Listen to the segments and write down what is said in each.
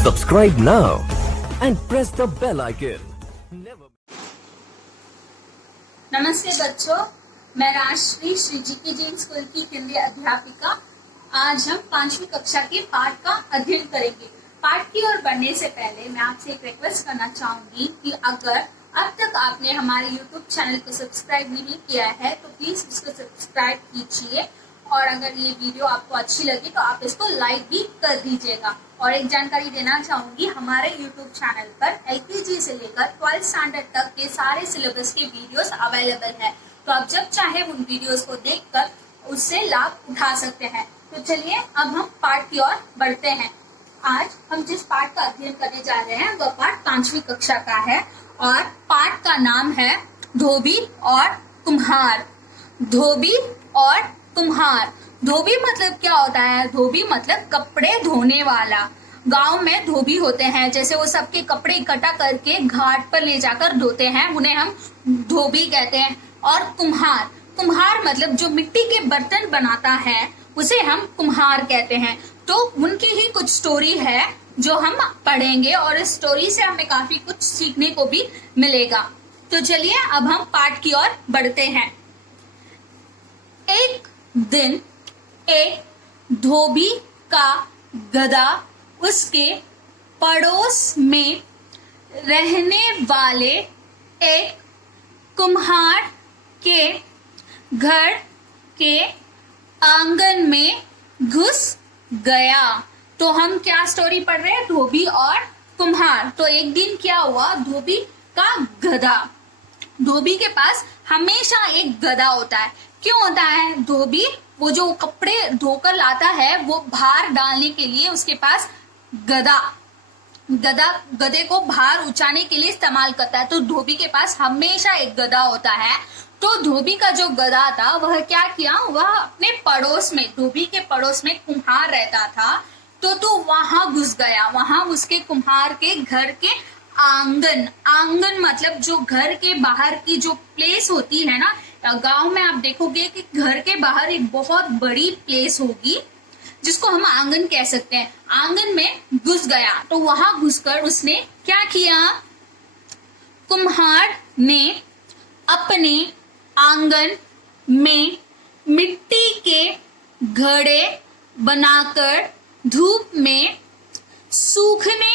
Subscribe now and press the bell icon. नमस्ते बच्चों, मैं राजश्री श्री जीके जैन स्कूल की हिंदी अध्यापिका। आज हम 5वीं कक्षा के पाठ का अध्ययन करेंगे। पाठ की ओर बढ़ने से पहले मैं आपसे एक रिक्वेस्ट करना चाहूंगी कि अगर अब तक आपने हमारे YouTube चैनल को सब्सक्राइब नहीं किया है तो प्लीज इसको सब्सक्राइब कीजिए, और अगर ये वीडियो आपको अच्छी लगे तो आप इसको लाइक भी कर दीजिएगा। और एक जानकारी देना चाहूंगी, हमारे YouTube चैनल पर LKG से लेकर 12th स्टैंडर्ड तक के सारे सिलेबस के वीडियोस अवेलेबल है, तो आप जब चाहे उन वीडियोस को देखकर उससे लाभ उठा सकते हैं। तो चलिए अब हम पाठ की ओर बढ़ते हैं। आज हम जिस पाठ का अध्ययन करने जा रहे हैं वह पाठ 5वीं कक्षा का है, और पाठ का नाम है धोबी और कुम्हार। धोबी और कुम्हार। धोबी मतलब क्या होता है? धोबी मतलब कपड़े धोने वाला। गांव में धोबी होते हैं, जैसे वो सबके कपड़े इकट्ठा करके घाट पर ले जाकर धोते हैं, उन्हें हम धोबी कहते हैं। और कुम्हार, कुम्हार मतलब जो मिट्टी के बर्तन बनाता है उसे हम कुम्हार कहते हैं। तो उनकी ही कुछ स्टोरी है जो हम पढ़ेंगे, और इस स्टोरी से हमें काफी कुछ सीखने को भी मिलेगा। तो चलिए अब हम पाठ की ओर बढ़ते हैं। एक दिन एक धोबी का गधा उसके पड़ोस में रहने वाले एक कुम्हार के घर के आंगन में घुस गया। तो हम क्या स्टोरी पढ़ रहे हैं? धोबी और कुम्हार। तो एक दिन क्या हुआ, धोबी का गधा, धोबी के पास हमेशा एक गधा होता है। क्यों होता है? धोबी वो जो कपड़े धोकर लाता है वो भार डालने के लिए उसके पास गधे को भार उठाने के लिए इस्तेमाल करता है। तो धोबी के पास हमेशा एक गधा होता है। तो धोबी का जो गधा था वह क्या किया, वह अपने पड़ोस में, धोबी के पड़ोस में कुम्हार रहता था, तो वहां घुस गया। वहां उसके कुम्हार के घर के आंगन, आंगन मतलब जो घर के बाहर की जो प्लेस होती है ना, गांव में आप देखोगे कि घर के बाहर एक बहुत बड़ी प्लेस होगी जिसको हम आंगन कह सकते हैं। आंगन में घुस गया। तो वहां घुसकर उसने क्या किया, कुम्हार ने अपने आंगन में मिट्टी के घड़े बनाकर धूप में सूखने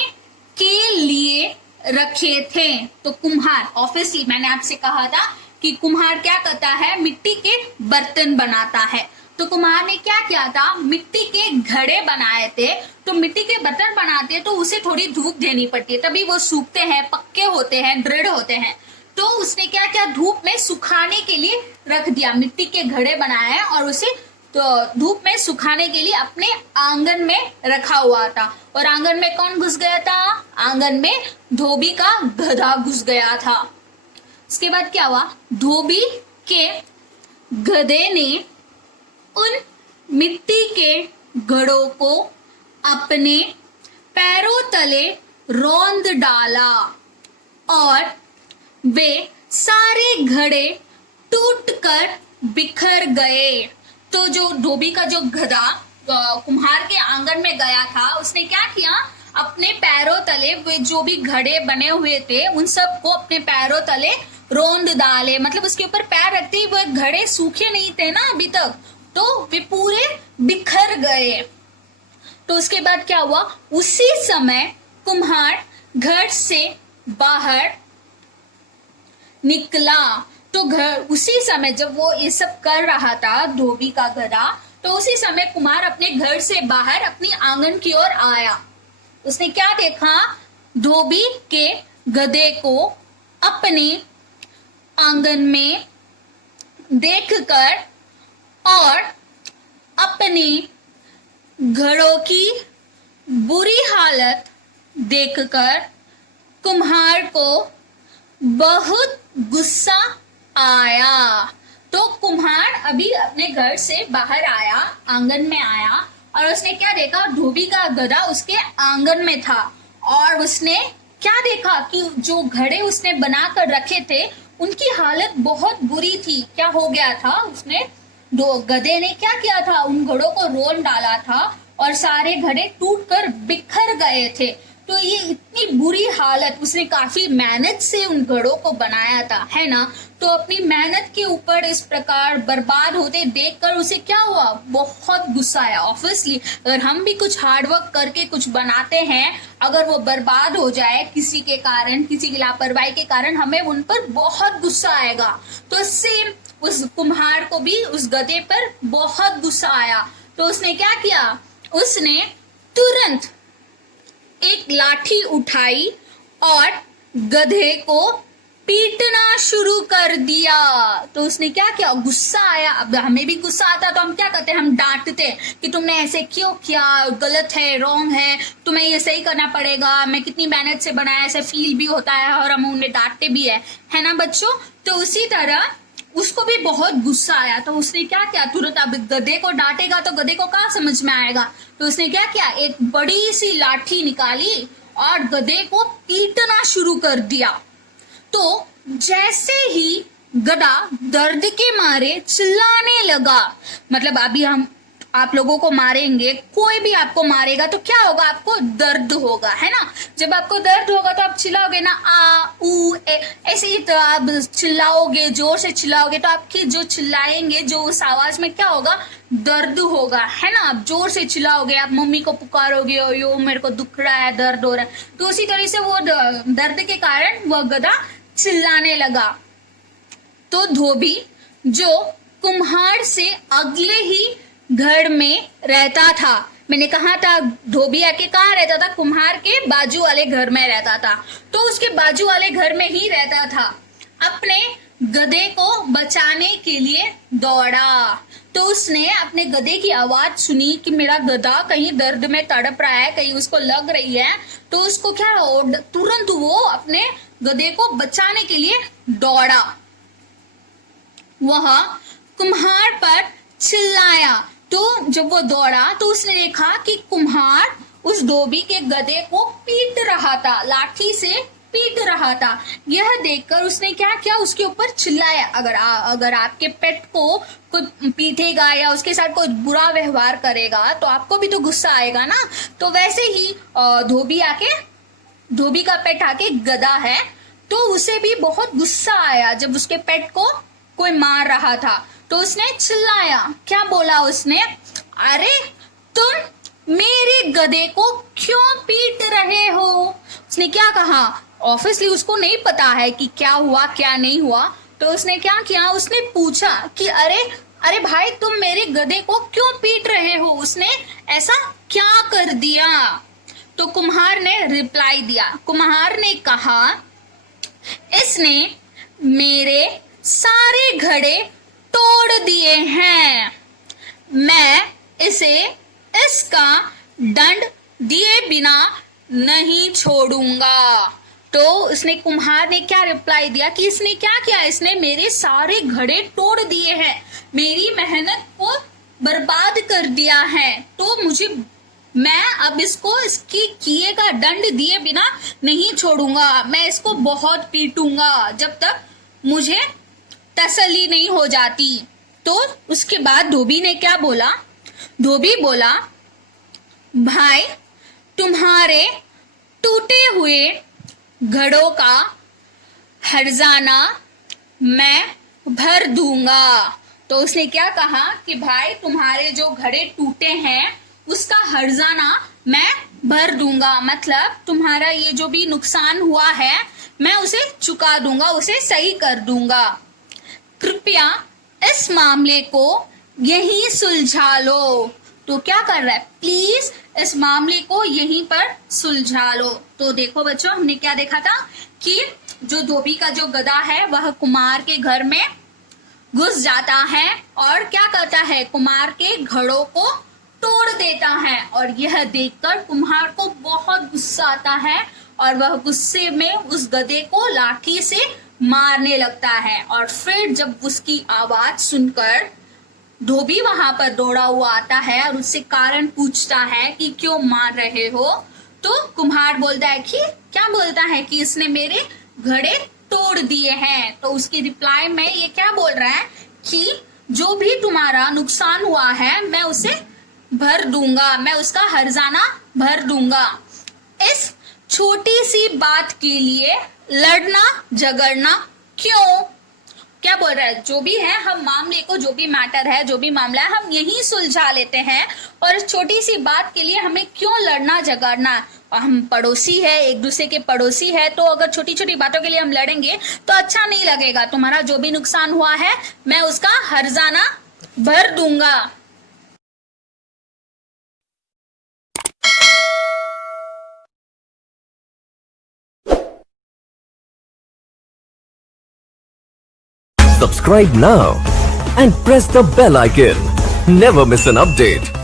के लिए रखे थे। तो कुम्हार, ऑब्वियसली मैंने आपसे कहा था कि कुम्हार क्या करता है, मिट्टी के बर्तन बनाता है। तो कुम्हार ने क्या किया था, मिट्टी के घड़े बनाए थे। तो मिट्टी के बर्तन बनाते तो उसे थोड़ी धूप देनी पड़ती है, तभी वो सूखते हैं, पक्के होते हैं, दृढ़ होते हैं। तो उसने क्या किया, धूप में सुखाने के लिए रख दिया। मिट्टी के घड़े बनाए और उसे तो धूप में सुखाने के लिए अपने आंगन में रखा हुआ था। और आंगन में कौन घुस गया था? आंगन में धोबी का गधा घुस गया था। उसके बाद क्या हुआ, धोबी के गधे ने उन मिट्टी के घड़ों को अपने पैरों तले रौंद डाला और वे सारे घड़े टूटकर बिखर गए। तो जो धोबी का जो गधा कुम्हार के आंगन में गया था, उसने क्या किया, अपने पैरों तले वे जो भी घड़े बने हुए थे उन सब को अपने पैरों तले रौंद डाले। मतलब उसके ऊपर पैर रखते ही वो घड़े सूखे नहीं थे ना अभी तक, तो वे पूरे बिखर गए। तो उसके बाद क्या हुआ, उसी समय कुम्हार घर से बाहर निकला। तो उसी समय जब वो ये सब कर रहा था धोबी का गधा, तो उसी समय कुम्हार अपने घर से बाहर अपनी आंगन की ओर आया। उसने क्या देखा, धोबी के गधे को अपने आंगन में देखकर और अपने घड़ों की बुरी हालत देखकर कुम्हार को बहुत गुस्सा आया। तो कुम्हार अभी अपने घर से बाहर आया, आंगन में आया, और उसने क्या देखा, धोबी का गधा उसके आंगन में था। और उसने क्या देखा कि जो घड़े उसने बनाकर रखे थे उनकी हालत बहुत बुरी थी। क्या हो गया था, उसने गधे ने क्या किया था, उन घड़ों को रोल डाला था और सारे घड़े टूटकर बिखर गए थे। तो ये इतनी बुरी हालत, उसने काफी मेहनत से उन घड़ों को बनाया था, है ना। तो अपनी मेहनत के ऊपर इस प्रकार बर्बाद होते देखकर उसे क्या हुआ, बहुत गुस्सा आया। ऑब्वियसली अगर हम भी कुछ हार्डवर्क करके कुछ बनाते हैं, अगर वो बर्बाद हो जाए किसी के कारण, किसी की लापरवाही के कारण, हमें उन पर बहुत गुस्सा आएगा। तो सेम उस कुम्हार को भी उस गधे पर बहुत गुस्सा आया। तो उसने क्या किया, उसने तुरंत एक लाठी उठाई और गधे को पीटना शुरू कर दिया। तो उसने क्या किया, गुस्सा आया। अब हमें भी गुस्सा आता तो हम क्या करते हैं, हम डांटते कि तुमने ऐसे क्यों किया, गलत है, रॉन्ग है, तुम्हें ये सही करना पड़ेगा, मैं कितनी मेहनत से बनाया, ऐसे फील भी होता है और हम उन्हें डांटते भी है ना बच्चों। तो उसी तरह उसको भी बहुत गुस्सा आया। तो उसने क्या किया, तुरंत अब गधे को डांटेगा तो गधे को कहाँ समझ में आएगा। तो उसने क्या किया, एक बड़ी सी लाठी निकाली और गधे को पीटना शुरू कर दिया। तो जैसे ही गधा दर्द के मारे चिल्लाने लगा, मतलब अभी आप लोगों को मारेंगे, कोई भी आपको मारेगा तो क्या होगा, आपको दर्द होगा, है ना। जब आपको दर्द होगा तो आप चिल्लाओगे ना, आ ऊ ए, ऐसे ही तो आप चिल्लाओगे, जोर से चिल्लाओगे तो आपकी जो चिल्लाएंगे, जो उस आवाज में क्या होगा, दर्द होगा, है ना। आप जोर से चिल्लाओगे, आप मम्मी को पुकारोगे, यो मेरे को दुख रहा है, दर्द हो रहा है। तो उसी तरह से वो दर्द के कारण वह गधा चिल्लाने लगा। तो धोबी जो कुम्हार से अगले ही घर में रहता था, मैंने कहा था धोबी आके कहाँ रहता था, कुम्हार के बाजू वाले घर में रहता था। तो उसके बाजू वाले घर में ही रहता था, अपने गधे को बचाने के लिए दौड़ा। तो उसने अपने गधे की आवाज सुनी कि मेरा गधा कहीं दर्द में तड़प रहा है, कहीं उसको लग रही है। तो उसको क्या, तुरंत वो अपने गधे को बचाने के लिए दौड़ा। वह कुम्हार पर चिल्लाया। तो जब वो दौड़ा तो उसने देखा कि कुम्हार उस धोबी के गधे को पीट रहा था, लाठी से पीट रहा था। यह देखकर उसने क्या किया, उसके ऊपर चिल्लाया। अगर आपके पेट को कोई पीटेगा या उसके साथ कोई बुरा व्यवहार करेगा तो आपको भी तो गुस्सा आएगा ना। तो वैसे ही धोबी का पेट आके गधा है, तो उसे भी बहुत गुस्सा आया जब उसके पेट को कोई मार रहा था। तो उसने चिल्लाया, क्या बोला उसने, अरे तुम मेरे गधे को क्यों पीट रहे हो। उसने क्या कहा, ऑब्वियसली उसको नहीं पता है कि क्या हुआ क्या नहीं हुआ। तो उसने क्या किया, उसने पूछा कि अरे भाई तुम मेरे गधे को क्यों पीट रहे हो, उसने ऐसा क्या कर दिया। तो कुम्हार ने रिप्लाई दिया, कुम्हार ने कहा, इसने मेरे सारे घड़े तोड़ दिए हैं, मैं इसे इसका दंड दिए बिना नहीं छोड़ूंगा। तो उसने, कुम्हार ने क्या रिप्लाई दिया कि इसने क्या किया, इसने मेरे सारे घड़े तोड़ दिए हैं, मेरी मेहनत को बर्बाद कर दिया है, तो मैं अब इसको इसकी किए का दंड दिए बिना नहीं छोड़ूंगा, मैं इसको बहुत पीटूंगा जब तक मुझे तसल्ली नहीं हो जाती। तो उसके बाद धोबी ने क्या बोला, धोबी बोला, भाई तुम्हारे टूटे हुए घड़ों का हर्जाना मैं भर दूंगा। तो उसने क्या कहा कि भाई तुम्हारे जो घड़े टूटे हैं उसका हर्जाना मैं भर दूंगा, मतलब तुम्हारा ये जो भी नुकसान हुआ है मैं उसे चुका दूंगा, उसे सही कर दूंगा। कृपया इस मामले को यहीं सुलझा लो। तो क्या कर रहा है, प्लीज इस मामले को यहीं पर सुलझा लो। तो देखो बच्चों, हमने क्या देखा था कि जो धोबी का जो गधा है वह कुम्हार के घर में घुस जाता है और क्या करता है, कुम्हार के घड़ों को तोड़ देता है। और यह देखकर कुम्हार को बहुत गुस्सा आता है और वह गुस्से में उस गधे को लाठी से मारने लगता है। और फिर जब उसकी आवाज सुनकर धोबी वहां पर दौड़ा हुआ आता है और उससे कारण पूछता है कि क्यों मार रहे हो, तो कुम्हार बोलता है कि क्या बोलता है कि इसने मेरे घड़े तोड़ दिए हैं। तो उसकी रिप्लाई में ये क्या बोल रहा है कि जो भी तुम्हारा नुकसान हुआ है मैं उसे भर दूंगा, मैं उसका हर्जाना भर दूंगा। इस छोटी सी बात के लिए लड़ना झगड़ना क्यों? क्या बोल रहा है? जो भी है हम मामले को, जो भी मैटर है, जो भी मामला है, हम यही सुलझा लेते हैं और छोटी सी बात के लिए हमें क्यों लड़ना झगड़ना? हम पड़ोसी है, एक दूसरे के पड़ोसी है, तो अगर छोटी छोटी बातों के लिए हम लड़ेंगे तो अच्छा नहीं लगेगा। तुम्हारा जो भी नुकसान हुआ है मैं उसका हर्जाना भर दूंगा। Subscribe now and press the bell icon. Never miss an update.